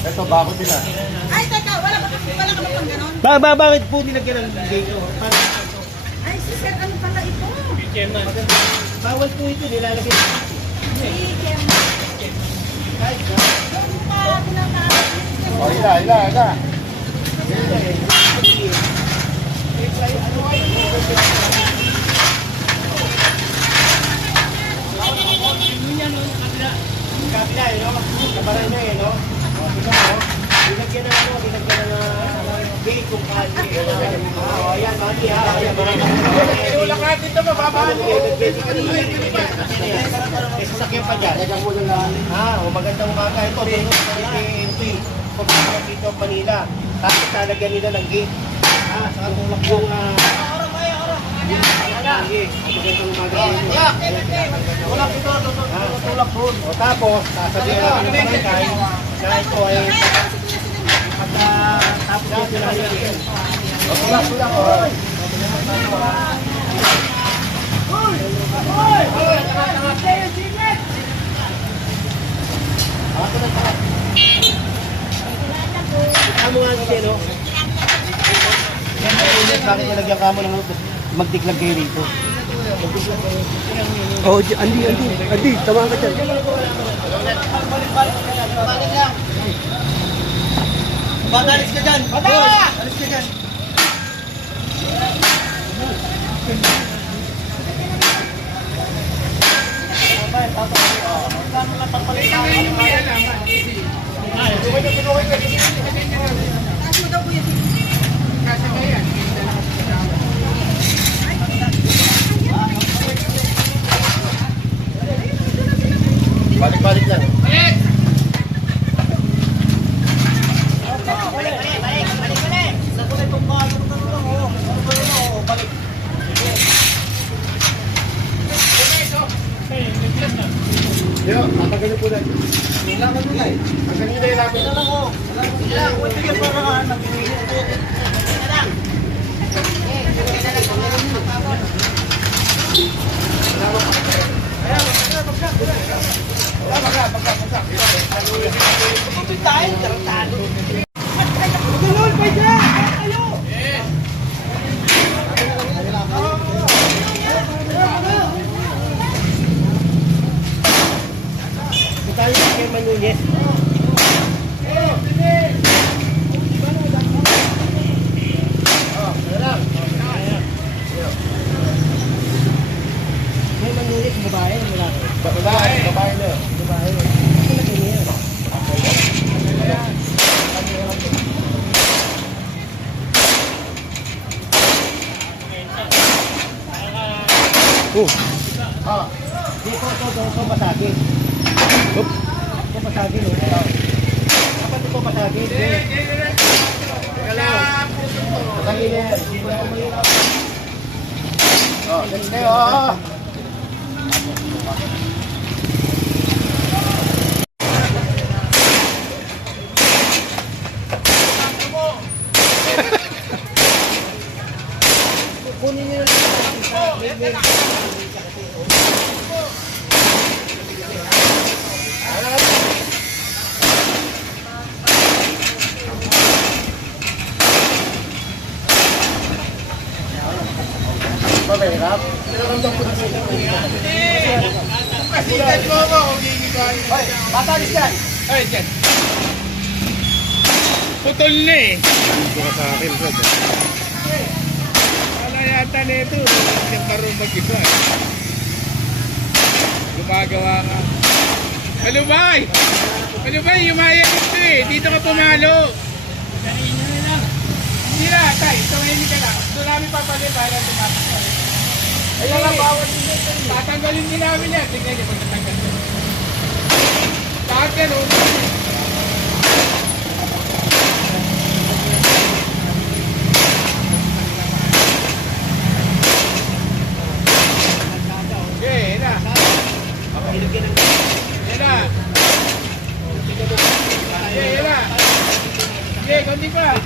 Ito, bakit nila? Ay, teka, wala ka pang ganon? Bakit po nilagyan ng gate? Ay, sister, ano pala ito? Bawal po ito, nilalagyan. O, ila. Kapila, no? Kabaran nyo, no? Ito, no? Nilagyan ng gate kung kali. Ayan, mali, ha? Iulak natin ito, mababa. Sasakyan pa dyan. Magandang umaga. Ito, dito sa PNP. Pagkakas dito, Manila. Tapos talagyan nila ng gate. Sa tulak yung... Magandang umaga. Tulak ito, tulak po. O tapos, sasabihin natin ng barangay na ito ay... Tapos yung sinalagyan. Tulak. Amo nga kasi, no? Bakit nilagyan ka mo ng magtiklag kayo rito? Oh, Andi, tama ka dyan. Alis ka dyan! Alis ka dyan! Balik lang. Yo, tatagalin po lang. Kailangan mo lang. Tatagalin nyo natin. Tayo kay Manunyes. May Manunyes, babae, lalaki. Babae na. Babae. Dito pasagin. Ito pasagin, no? Dapat ito pasagin. Pasagin yan. Let's go. Kunin nyo lang. Mahirap. Nararamdam ko na sa inyo. Kasi dahil mo ako, gigigani. Hoy, batalis yan. Ay, dyan. Putol na eh. Dito ka sa akin, Brad. Wala yata na ito. Siyang marunong mag-isa. Gumagawa ka. Kalumay! Ano ba, yumaya dito eh. Dito ka pumalo. Hindi na, tay. Tumahimik ka lang. Doon namin papalit para tumatak. Ayun lang, bawal din. Tatanggalin din namin yan. Tingnan niyo kung natanggal niyo. Lahat yan, oh. Okay, yan na. Yan na. Okay, yan na. Okay, konti pa.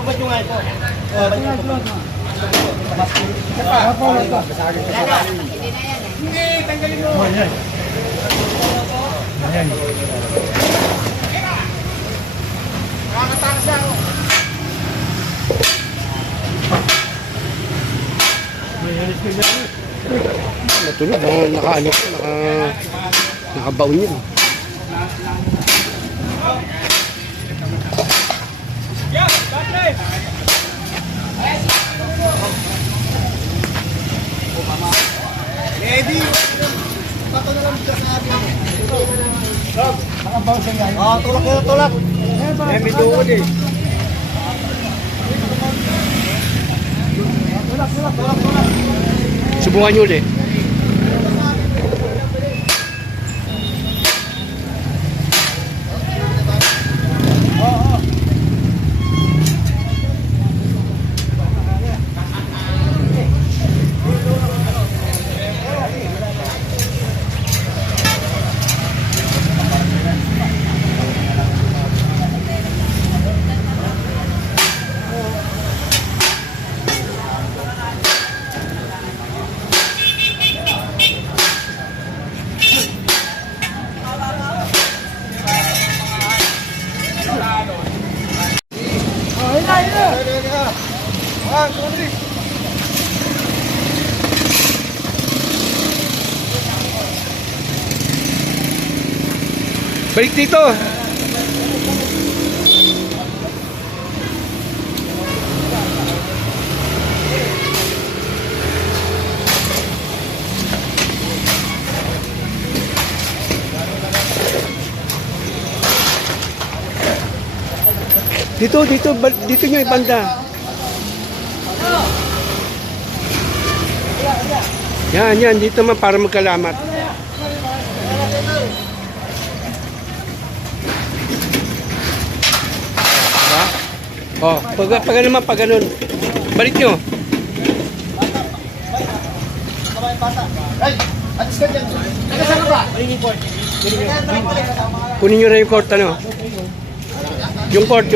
Tubad nyo nga ito. Hindi, tanggalin mo. Nakakatakas ako. Natulog, naka-ano ko, nakabaon yun. Ready? Bato na lang dito sa atin. Nakabounce yan yan. Oo, tulak yun, tulak. May duod eh. Tulak. Subukan nyo ulit. Balik dito. Dito nyo ibanda. Yan, dito man para magkalamat. Oh, pag naman, pag ganun. Balik nyo. Ay, atis ka dyan. Saan ka ba? Kunin nyo rin yung court, ano? Yung court.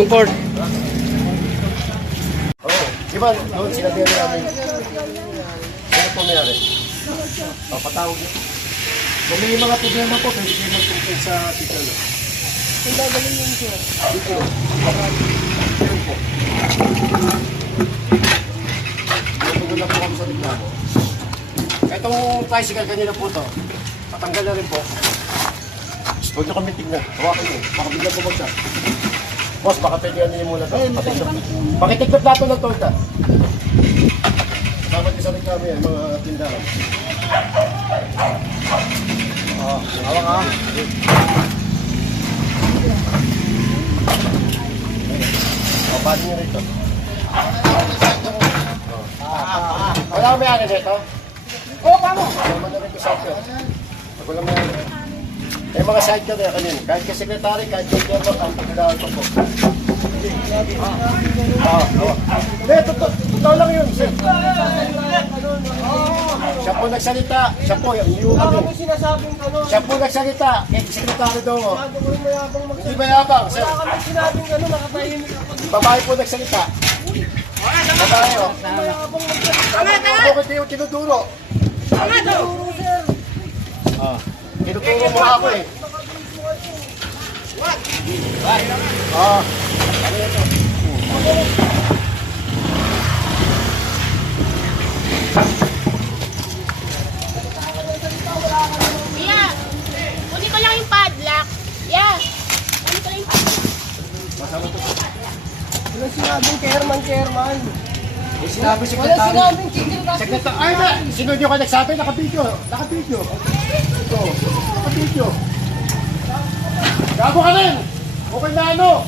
Oo. Diba, doon sinabi namin. Ano po mayari? O, patawag yun. Kung may mga problema po, pwede kayo mag-compare sa titulo. Kung gagaling yung sir. Dito. Dito po. Dito na po kami sa reklamo. Itong tricycle kanina po to. Patanggal na rin po. Huwag nyo kami tignan. Hawakan nyo. Baka biglang bumagsak. Boss, baka pwede ano nyo muna to. Pakitiklop nato ng torta. Kasama nyo sa reklamo yan, mga tindahan. Hawak ha. Pati nyo rito. Wala ko may-ari dito? Oo, paano? Wala na rito sa akin. Wala may-ari. Eh mga side ka na kanina. Kahit ka sekretary, kahit ka chairman, ang pagkakawal ko po. Hindi, totoo lang yun, sir. Siya po nagsalita. Siya po, yung kami. Siya po nagsalita. Eh, sekretary daw mo. Hindi mayabang, sir. Babae po nagsalita. Babae, oh. Bakit yung tinuturo? Tinuturo mo ako eh. Ano ito? Yeah. Kunin ko lang yung padlock. Yeah. Kunin ko lang yung padlock. Wala sinabing chairman. May sinabi sekretary. Sekretary. Ay, na! Sino nyo ka nagsabi? Naka-video. Naka-video. Ito. Naka-video. Gago ka rin! Okay na ano?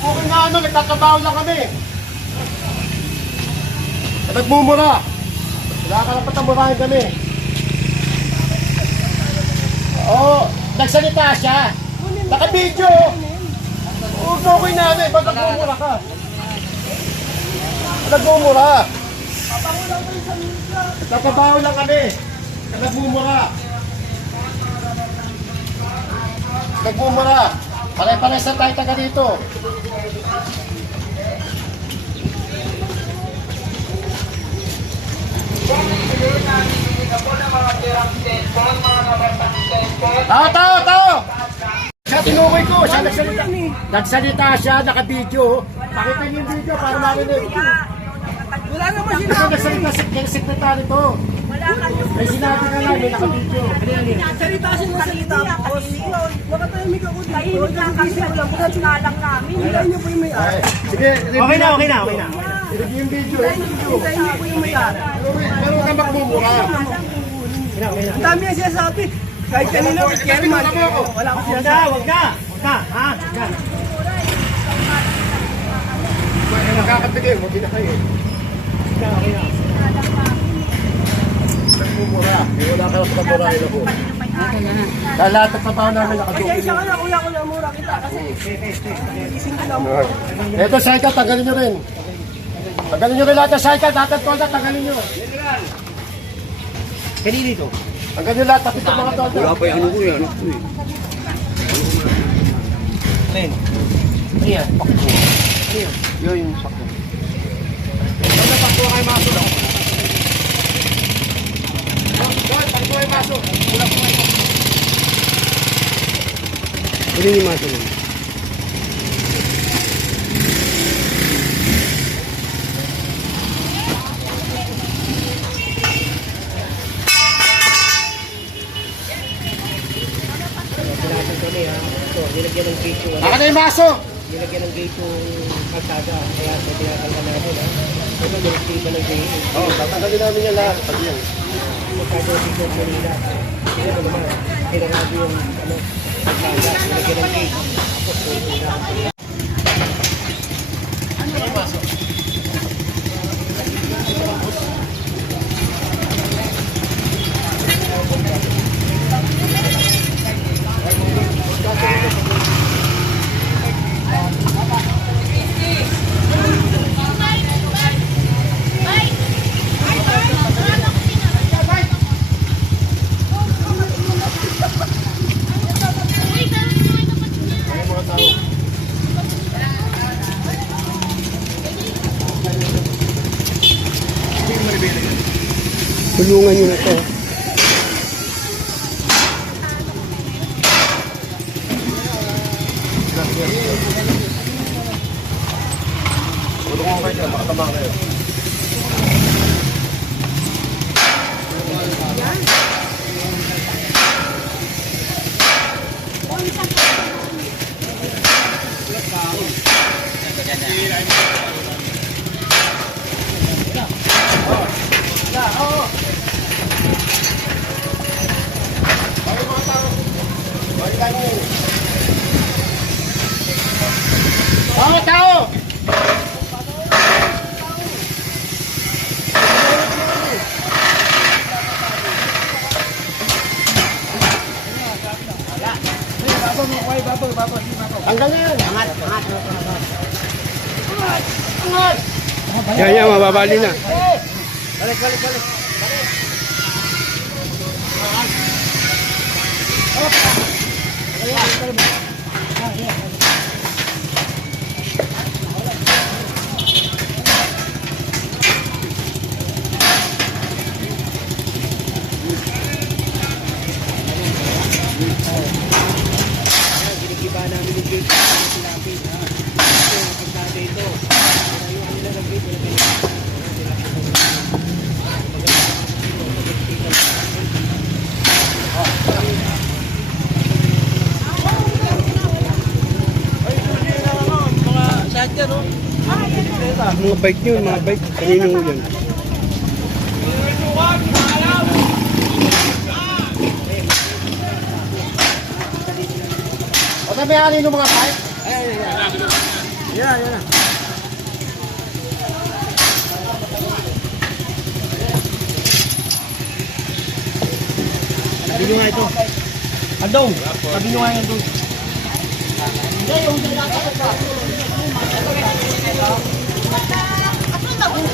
Okay na ano? Nagtatabaho lang kami. Nagmumura. Wala ka na patamurahin kami. Oo. Nagsalita siya. Naka-video. Okay na ano? Ba't nagmumura ka? Nagmumura. Nagtatrabaho lang kami. Nagmumura. Nagmumura. Pare-pares na tayo taga dito. Tao! Siya tinukoy ko, siya nagsalita. Nagsalita siya, naka-video. Pakita niyo yung video para marinig. Wala naman Kasi nagsalita ng sekretary to. May sinabi ka lang, may naka-video. salita siya ng salita. Boss, nakatahimik ako dito. Tahimik lang kami sa lang namin. Hintayin niyo po yung may-ari. Sige, Okay na. review yung video. Hintayin niyo po yung may-ari. Pero huwag kang magmumura. Ang dami yung sinasabi. Kahit kanina, chairman. Wala akong sinasabi. Wag na. Ha? Huwag magkakatigil, huwag na kayo. Nagmumura. Wala ka na sa kamurahin ako. Dahil lahat ng trabaho namin nakadukil. Pasensya ka na, kuya ko na mura kita kasi gising ko lang. Ito, cycle, tanggalin nyo rin. Tanggalin nyo rin lahat ng cycle, lahat ng tolda, tanggalin nyo. Kanina ito. Tanggalin nyo lahat, tapos ng mga tolda. Wala pa yung ano ko yan. Ayan, pakbo. Yun yung pakbo. Tolda, pakbo kayo maso lang. Pakbo kayo maso. Wala po kayo. Kunin yung maso lang. Nilagyan ng gate yung Naka na yung maso. nilagyan ng gate yung kalsada. Kaya ito tinatanggal namin ha. Ito direktiba ng gate. Oo, tatanggalin namin yan lahat. Pag yan. Magkagawa dito sa Manila. Sila mo naman. Pinarado yung kalsada. Nilagyan ng gate. Tapos tulungan nyo na ito. Tulungan kayo dyan, makatabang kayo. Tao! Tanggal na yan. Yan, mababali na. Balik. Ginigiba namin yung gate. Sinapin ha. Ito, pagkada ito. Pinayuhan nila ng gate. bike nyo, mga bike. Kanino yan? O na may-ari ng mga bike? Yan, yan. Sabi nyo nga ito. Andong, sabi nyo nga yan doon.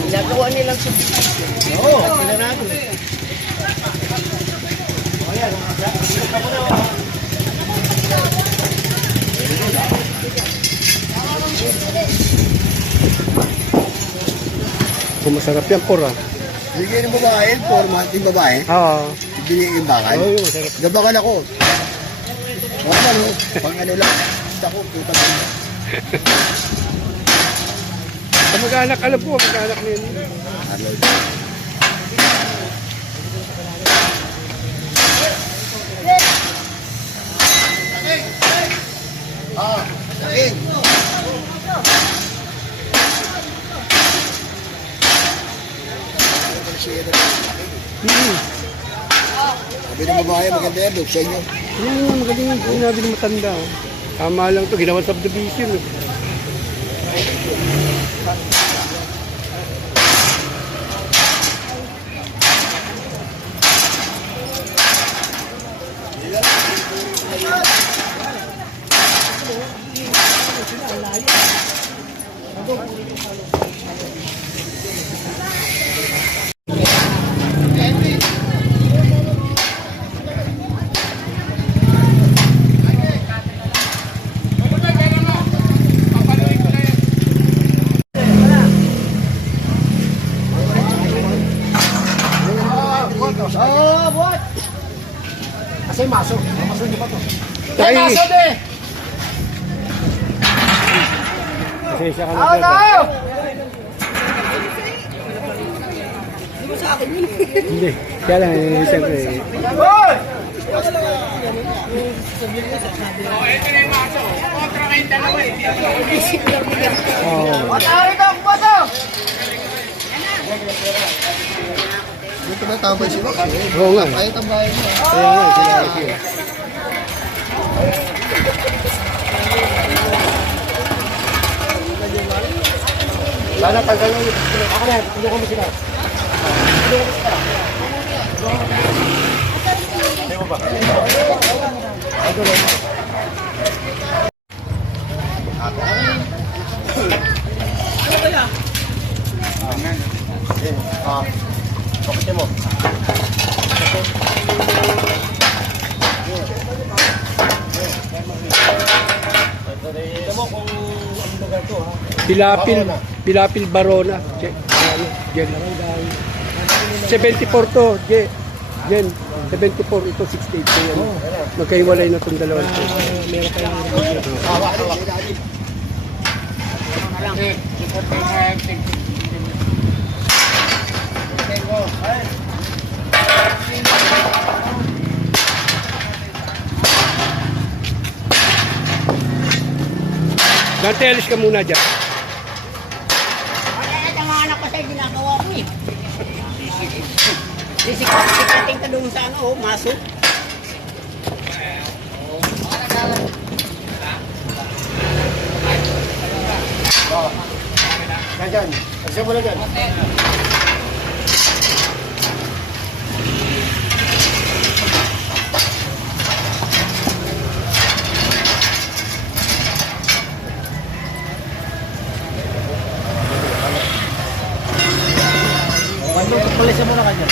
Ginagawa nilang subdivision. Oo, sinarado. Kung masarap yan, pura. Bigyan ng babae, format yung babae. Oo. Bigyan yung bakal. Oo, yung masarap. Nabakal ako. Wala no, pang ano lang. Ako, kita mo. Mag-anak, alam po, mag-anak na yun. Arnold. Sakin. Sabi ng babae, maganda yan, sa inyo. Yan, magaling yung sinabi ng matanda. Oh. Tama lang ito, ginawa subdivision. Eh. Oo, buhat! Kasi maso. Maso niyo pa to. Ay! Maso de! Pasensya ka na. Ako tayo! Hindi. Kaya lang, siyempre. Hoy! Ito na yung maso. Kontra kayong dalawa eh. Oo. Matari ka ako ba to? Dito na tambay si Rox. Oo nga. Ay, tambayan mo. Kaya nga, sinabi ko. Sana tanggalin niyo. Ako na, tulungan mo sila. Pakita mo. Ito mo kung ang lugar to ha. Pilapil Barona. Jen. 74 to, Jen. 74, ito 68 to yan. Magkahiwalay na itong dalawang to. Meron kayong Hawak. Dante, alis ka muna dyan. Ay, ang mga anak ko sa'yo ginagawa ko eh. Sisikating ka doon sa ano, maso. Nandyan. Agsa mo na dyan. Palisan mo na kanya.